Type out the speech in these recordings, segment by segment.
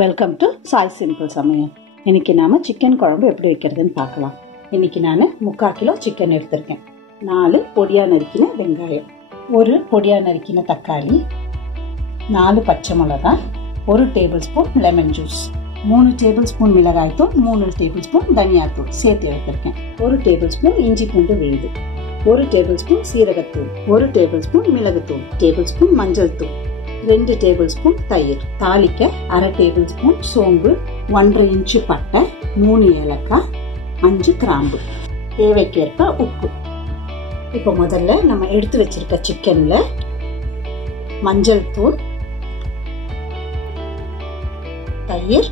Welcome to Sai simple சமையல். இன்னைக்கு நாம சிக்கன் குழம்பு எப்படி வைக்கிறதுன்னு பார்க்கலாம். இன்னைக்கு நான் 3/4 கிலோ சிக்கன் எடுத்திருக்கேன். 4 பொடியா நறுக்கின வெங்காயம், 1 பொடியா நறுக்கின தக்காளி, 4 பச்சை மிளகாய், 1 table spoon lemon juice, 3 table spoon மிளகாய் தூள், 3 டேபிள் ஸ்பூன் தனியாத்தூள் சேர்த்து எடுத்திருக்கேன். 1 டேபிள் ஸ்பூன் இஞ்சி பூண்டு விழுது, 1 டேபிள் ஸ்பூன் சீரகத்தூள், 1 டேபிள் ஸ்பூன் மிளகுத்தூள், டேபிள் ஸ்பூன் மஞ்சள் தூள், 2 டேபிள் ஸ்பூன் தயிர், தாளிக்க 1/2 டேபிள் ஸ்பூன் சோம்பு, 1/2 இன்ச்சு பட்டை, 3 ஏலக்காய், 5 கிராம்பு, தேவைக்கேற்ப உப்பு. இப்போ முதல்ல நம்ம எடுத்து வச்சிருக்க சிக்கன்ல மஞ்சள் தூள், தயிர்,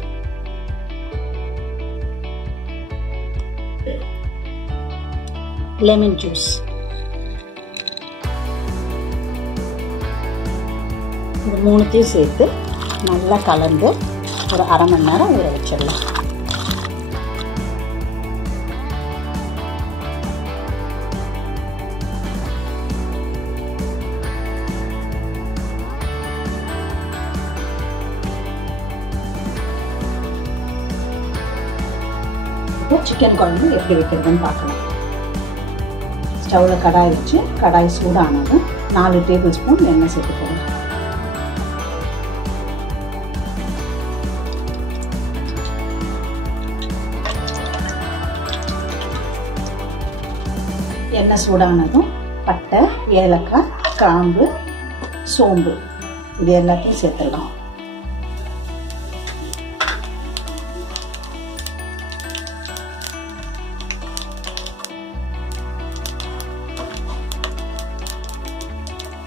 லெமன் ஜூஸ், இது மூணுத்தையும் சேர்த்து நல்லா கலந்து ஒரு 1/2 மணி நேரம் ஊற வச்சிடலாம். இப்போ சிக்கன் குழம்பு எப்படி வைக்கிறதுன்னு பார்க்கலாம். ஸ்டவ்ல கடாய் வச்சு கடாய் சூடானதும் 4 டேபிள் ஸ்பூன் எண்ணெய் சேர்த்துக்கோங்க. எண்ணெய் சூடானதும் பட்டை, ஏலக்காய், கிராம்பு, சோம்பு இது எல்லாத்தையும் சேர்த்துடலாம்.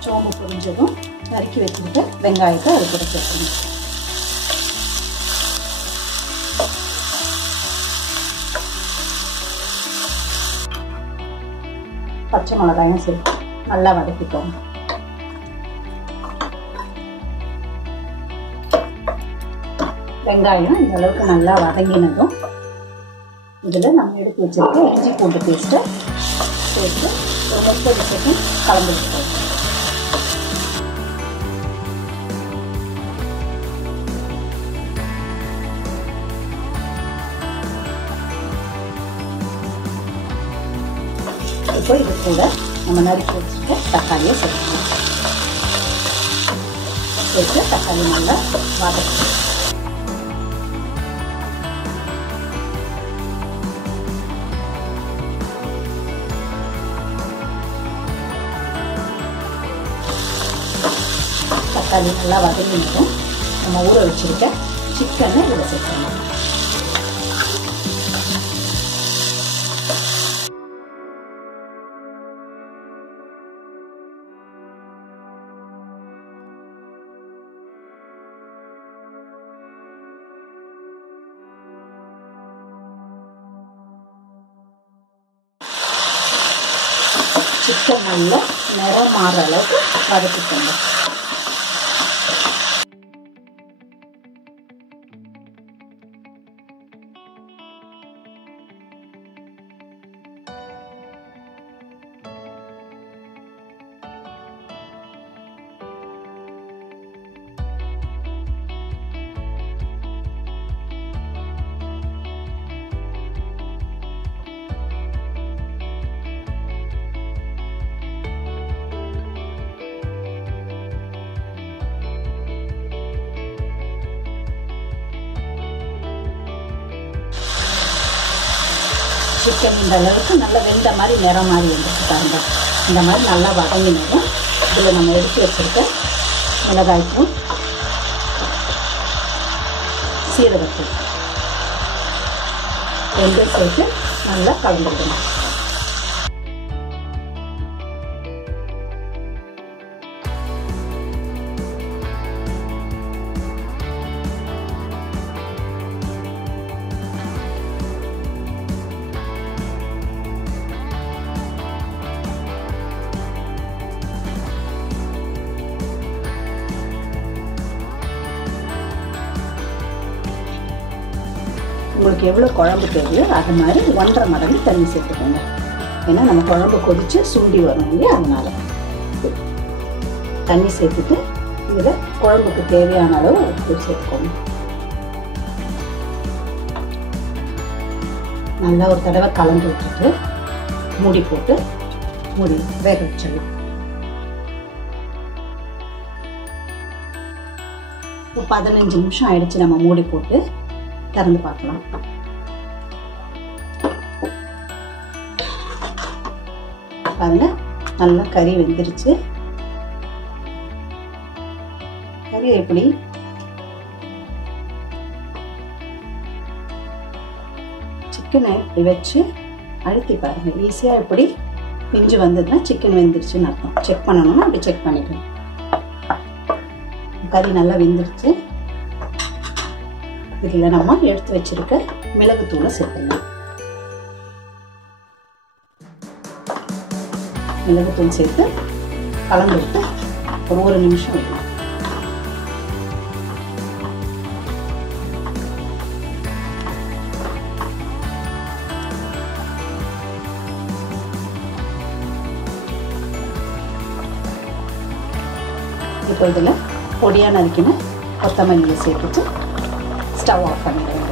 சோம்பு பொரிஞ்சதும் நறுக்கி வச்சுக்கிட்டு வெங்காயத்தை அது கூட சேர்த்துக்கணும். பச்சை மிளகாயும் சேர்த்து நல்லா வதக்கிக்கோங்க. வெங்காயம் இந்த அளவுக்கு நல்லா வதங்கினதும் இதுல நம்ம எடுத்து வச்சிருக்க இஞ்சி பூண்டு பேஸ்ட்டை சேர்த்து ஒரு 30 செகண்ட் கலந்து வச்சுக்கோங்க. இப்போ இது கூட நம்ம நறுக்கி வச்சுட்டு தக்காளியை சேர்த்துக்கலாம். சேர்த்து தக்காளி நல்லா வதக்கணும். தக்காளி நல்லா வதங்கினதும் நம்ம ஊற வச்சிருக்க சிக்கனை இதில் சேர்த்துக்கலாம். சிக்கன் நல்லா நிறம் மாறுற அளவுக்கு வதக்கிக்கோங்க. சிக்கன் இந்த அளவுக்கு நல்லா வெந்த மாதிரி நிறம் மாதிரி வந்துருக்காங்க. இந்த மாதிரி நல்லா வதங்கினதும் இதில் நம்ம எடுத்து வச்சுருக்க மிளகாய்த்தூள், சீரகத்தூள் 2 சேர்த்து நல்லா கலந்துக்கணும். உங்களுக்கு எவ்வளோ குழம்பு தேவையோ அது மாதிரி 1.5 மடங்கு தண்ணி சேர்த்துக்கோங்க. ஏன்னா நம்ம குழம்பு கொதித்து சுண்டி வரும் இல்லையா, அதனால தண்ணி சேர்த்துட்டு இதில் குழம்புக்கு தேவையான அளவு உப்பு சேர்த்துக்கோங்க. நல்லா ஒரு தடவை கலந்து விட்டுட்டு மூடி போட்டு வேக வச்சிடலாம். ஒரு 15 நிமிஷம் ஆயிடுச்சு. நம்ம மூடி போட்டு திறந்து பார்க்கலாம். பாருங்க, நல்லா கறி வெந்துருச்சு. கறி எப்படி சிக்கனை இப்படி வச்சு அழுத்தி பாருங்க. ஈஸியா இப்படி பிஞ்சு வந்ததுன்னா சிக்கன் வெந்துருச்சுன்னு அர்த்தம். செக் பண்ணணும்னா அப்படி செக் பண்ணிக்கலாம். கறி நல்லா வெந்துருச்சு. இதுல நம்ம எடுத்து வச்சிருக்க மிளகுத்தூளை சேர்த்துக்கலாம். மிளகுத்தூள் சேர்த்து கலந்து விட்டு ஒரு 1 நிமிஷம் வைக்கலாம். இப்போ இதில் பொடியாக நறுக்கின கொத்தமல்லியை சேர்த்துட்டு ஸ்டவ் ஆஃப் பண்ணிடுங்க.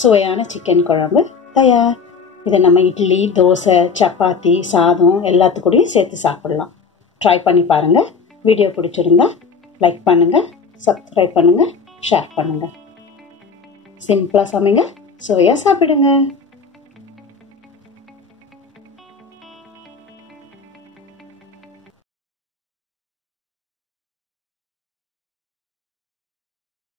சுவையான சிக்கன் குழம்பு தயார். இதை நம்ம இட்லி, தோசை, சப்பாத்தி, சாதம் எல்லாத்துக்கூடயும் சேர்த்து சாப்பிடலாம். ட்ரை பண்ணி பாருங்கள். வீடியோ பிடிச்சிருந்தா லைக் பண்ணுங்கள், சப்ஸ்கிரைப் பண்ணுங்கள், ஷேர் பண்ணுங்கள். சிம்பிளாக சமைங்க, சுவையாக சாப்பிடுங்க.